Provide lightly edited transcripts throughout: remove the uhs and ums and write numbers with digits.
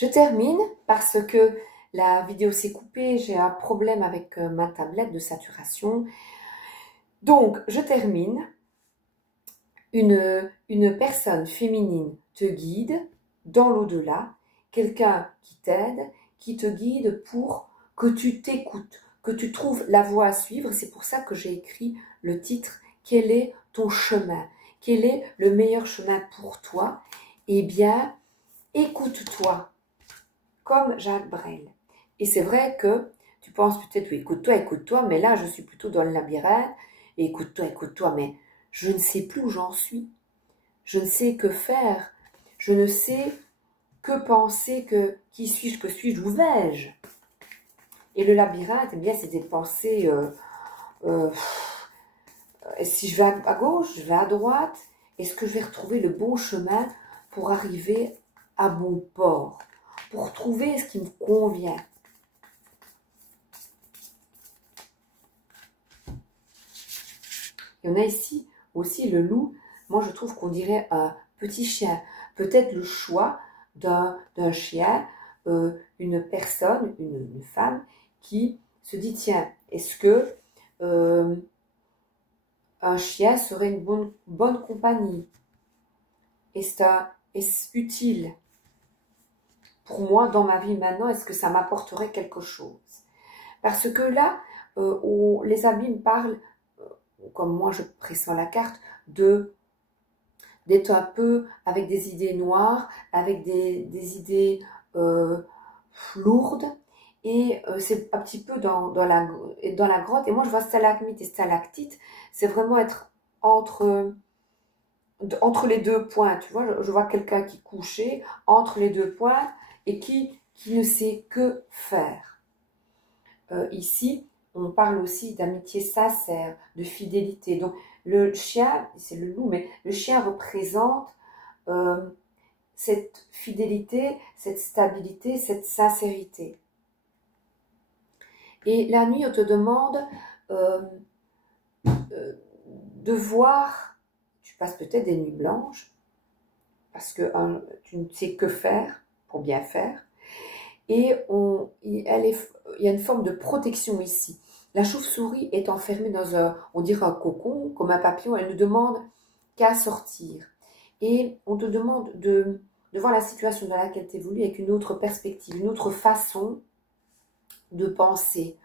Je termine parce que la vidéo s'est coupée, j'ai un problème avec ma tablette de saturation. Donc, je termine. Une personne féminine te guide dans l'au-delà, quelqu'un qui t'aide, qui te guide pour que tu t'écoutes, que tu trouves la voie à suivre. C'est pour ça que j'ai écrit le titre « Quel est ton chemin ?» Quel est le meilleur chemin pour toi? Eh bien, écoute-toi, comme Jacques Brel. Et c'est vrai que tu penses peut-être, oui, écoute-toi, mais là, je suis plutôt dans le labyrinthe. Écoute-toi, mais je ne sais plus où j'en suis. Je ne sais que faire. Je ne sais que penser, qui suis-je, que suis-je, où vais-je? Et le labyrinthe, eh bien, c'est des pensées, si je vais à gauche, je vais à droite, est-ce que je vais retrouver le bon chemin pour arriver à bon port, pour trouver ce qui me convient? Il y en a ici aussi le loup. Moi, je trouve qu'on dirait un petit chien. Peut-être le choix d'un chien, une personne, une femme, qui se dit, tiens, est-ce que un chien serait une bonne compagnie? Est-ce utile pour moi dans ma vie maintenant? Est-ce que ça m'apporterait quelque chose? Parce que là, les abîmes parlent, comme moi je pressens la carte, d'être un peu avec des idées noires, avec des idées lourdes, et c'est un petit peu dans la grotte. Et moi je vois stalagmite et stalactite, c'est vraiment être entre les deux points, tu vois. Je vois quelqu'un qui est couché entre les deux points et qui ne sait que faire. Ici, on parle aussi d'amitié sincère, de fidélité. Donc, le chien, c'est le loup, mais le chien représente cette fidélité, cette stabilité, cette sincérité. Et la nuit, on te demande de voir, tu passes peut-être des nuits blanches, parce que tu ne sais que faire pour bien faire. Et il y a une forme de protection ici. La chauve-souris est enfermée dans on dirait un cocon, comme un papillon. Elle ne demande qu'à sortir. Et on te demande de voir la situation dans laquelle tu évolues avec une autre perspective, une autre façon de penser,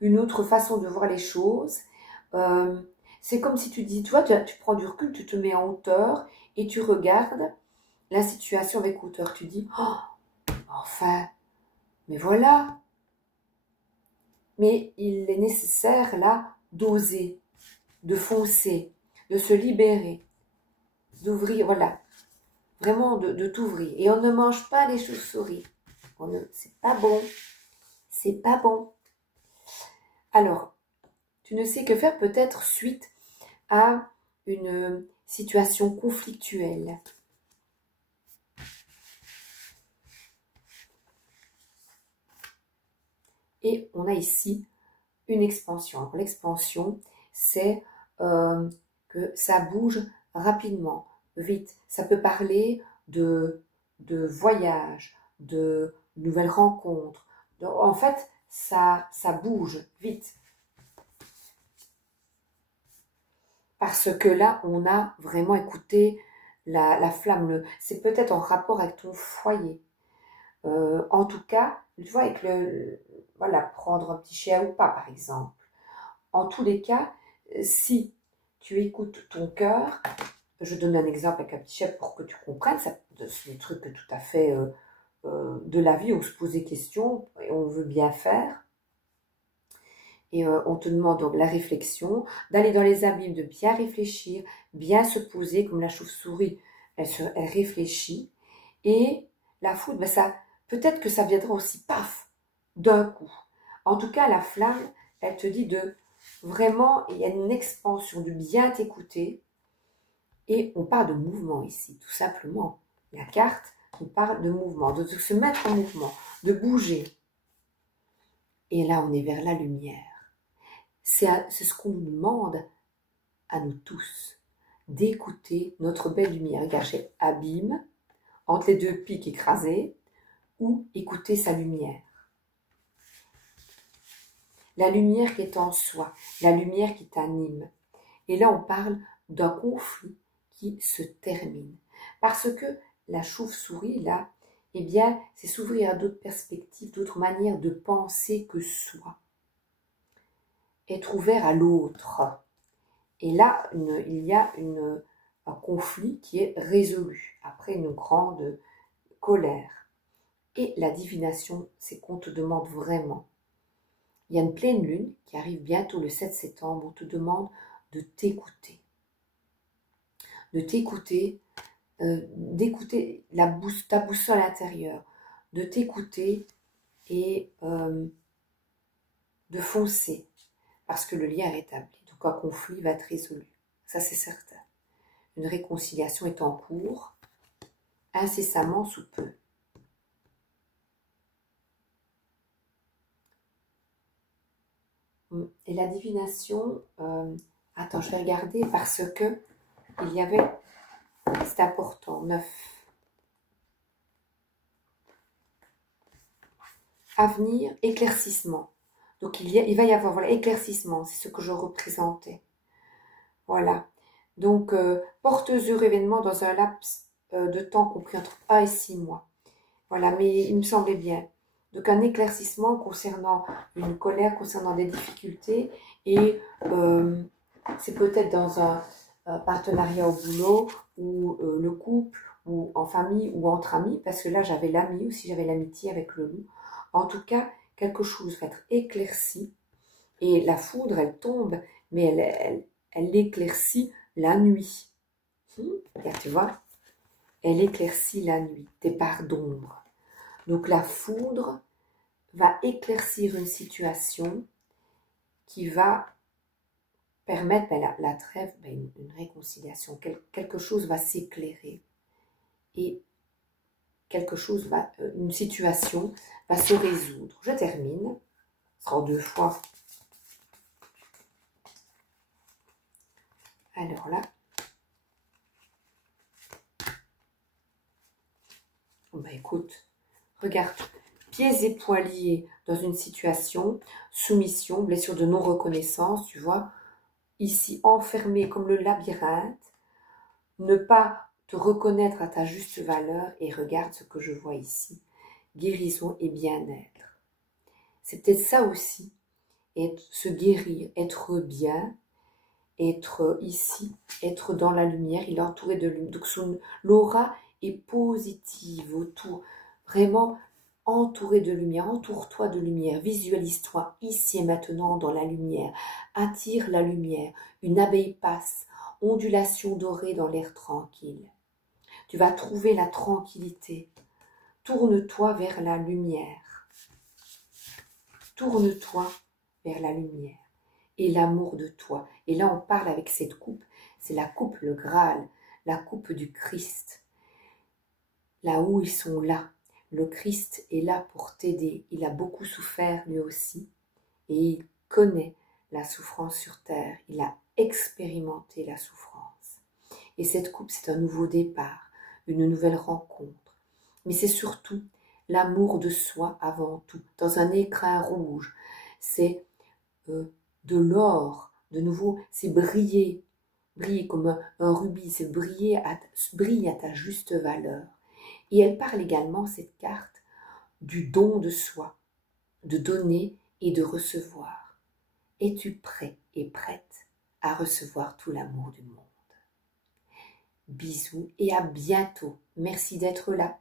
une autre façon de voir les choses. C'est comme si tu dis, tu vois, tu prends du recul, tu te mets en hauteur et tu regardes la situation avec hauteur. Tu dis, oh, enfin, mais voilà. Mais il est nécessaire là d'oser, de foncer, de se libérer, d'ouvrir, voilà, vraiment de t'ouvrir. Et on ne mange pas les chauves-souris. C'est pas bon. C'est pas bon. Alors, tu ne sais que faire peut-être suite à une situation conflictuelle. Et on a ici une expansion. Alors, l'expansion, c'est que ça bouge rapidement, vite. Ça peut parler de voyage, de nouvelles rencontres. En fait, ça bouge vite. Parce que là, on a vraiment écouté la flamme. C'est peut-être en rapport avec ton foyer. En tout cas, tu vois, avec voilà, prendre un petit chien ou pas, par exemple. En tous les cas, si tu écoutes ton cœur, je donne un exemple avec un petit chien pour que tu comprennes, c'est des trucs tout à fait de la vie, on se pose des questions et on veut bien faire. Et on te demande donc la réflexion, d'aller dans les abîmes, de bien réfléchir, bien se poser, comme la chauve-souris, elle réfléchit. Et la foudre, ben ça, peut-être que ça viendra aussi, paf, d'un coup. En tout cas, la flamme, elle te dit de vraiment, il y a une expansion, de bien t'écouter. Et on parle de mouvement ici, tout simplement. La carte, on parle de mouvement, de se mettre en mouvement, de bouger. Et là, on est vers la lumière. C'est ce qu'on nous demande à nous tous, d'écouter notre belle lumière. Regarde, j'ai abîme, entre les deux pics écrasés, ou écouter sa lumière. La lumière qui est en soi, la lumière qui t'anime. Et là, on parle d'un conflit qui se termine. Parce que la chauve-souris, là, eh bien, c'est s'ouvrir à d'autres perspectives, d'autres manières de penser que soi. Être ouvert à l'autre. Et là, il y a un conflit qui est résolu après une grande colère. Et la divination, c'est qu'on te demande vraiment. Il y a une pleine lune qui arrive bientôt le 7 septembre. On te demande de t'écouter. De t'écouter, d'écouter ta boussole intérieure. De t'écouter et de foncer. Parce que le lien est rétabli. Donc un conflit va être résolu. Ça, c'est certain. Une réconciliation est en cours, incessamment sous peu. Et la divination, attends, je vais regarder parce que il y avait, c'est important, 9. Avenir, éclaircissement. Donc il va y avoir, voilà, éclaircissement, c'est ce que je représentais. Voilà. Donc, porte-heureux événement dans un laps de temps compris entre 1 et 6 mois. Voilà, mais il me semblait bien. Donc un éclaircissement concernant une colère, concernant des difficultés, et c'est peut-être dans un partenariat au boulot, ou le couple, ou en famille, ou entre amis, parce que là j'avais l'ami aussi, j'avais l'amitié avec le loup. En tout cas, quelque chose va être éclairci, et la foudre, elle tombe, mais elle éclaircit la nuit. Regarde, tu vois, elle éclaircit la nuit, des parts d'ombre. Donc la foudre va éclaircir une situation qui va permettre la trêve, une réconciliation. Quelque chose va s'éclairer et une situation va se résoudre. Je termine. Ce sera en 2 fois. Alors là. Écoute, regarde. Pieds et poings liés dans une situation, soumission, blessure de non-reconnaissance, tu vois. Ici, enfermé comme le labyrinthe, ne pas te reconnaître à ta juste valeur, et regarde ce que je vois ici. Guérison et bien-être. C'est peut-être ça aussi, se guérir, être bien, être ici, être dans la lumière, il est entouré de lumière. Donc l'aura est positive autour, vraiment entouré de lumière, entoure-toi de lumière, visualise-toi ici et maintenant dans la lumière, attire la lumière, une abeille passe, ondulation dorée dans l'air tranquille. Tu vas trouver la tranquillité, tourne-toi vers la lumière, tourne-toi vers la lumière et l'amour de toi. Et là on parle avec cette coupe, c'est la coupe le Graal, la coupe du Christ, là où ils sont là. Le Christ est là pour t'aider. Il a beaucoup souffert lui aussi. Et il connaît la souffrance sur terre. Il a expérimenté la souffrance. Et cette coupe, c'est un nouveau départ, une nouvelle rencontre. Mais c'est surtout l'amour de soi avant tout. Dans un écrin rouge, c'est de l'or. De nouveau, c'est briller comme un rubis. C'est briller à ta juste valeur. Et elle parle également, cette carte, du don de soi, de donner et de recevoir. Es-tu prêt et prête à recevoir tout l'amour du monde? Bisous et à bientôt. Merci d'être là.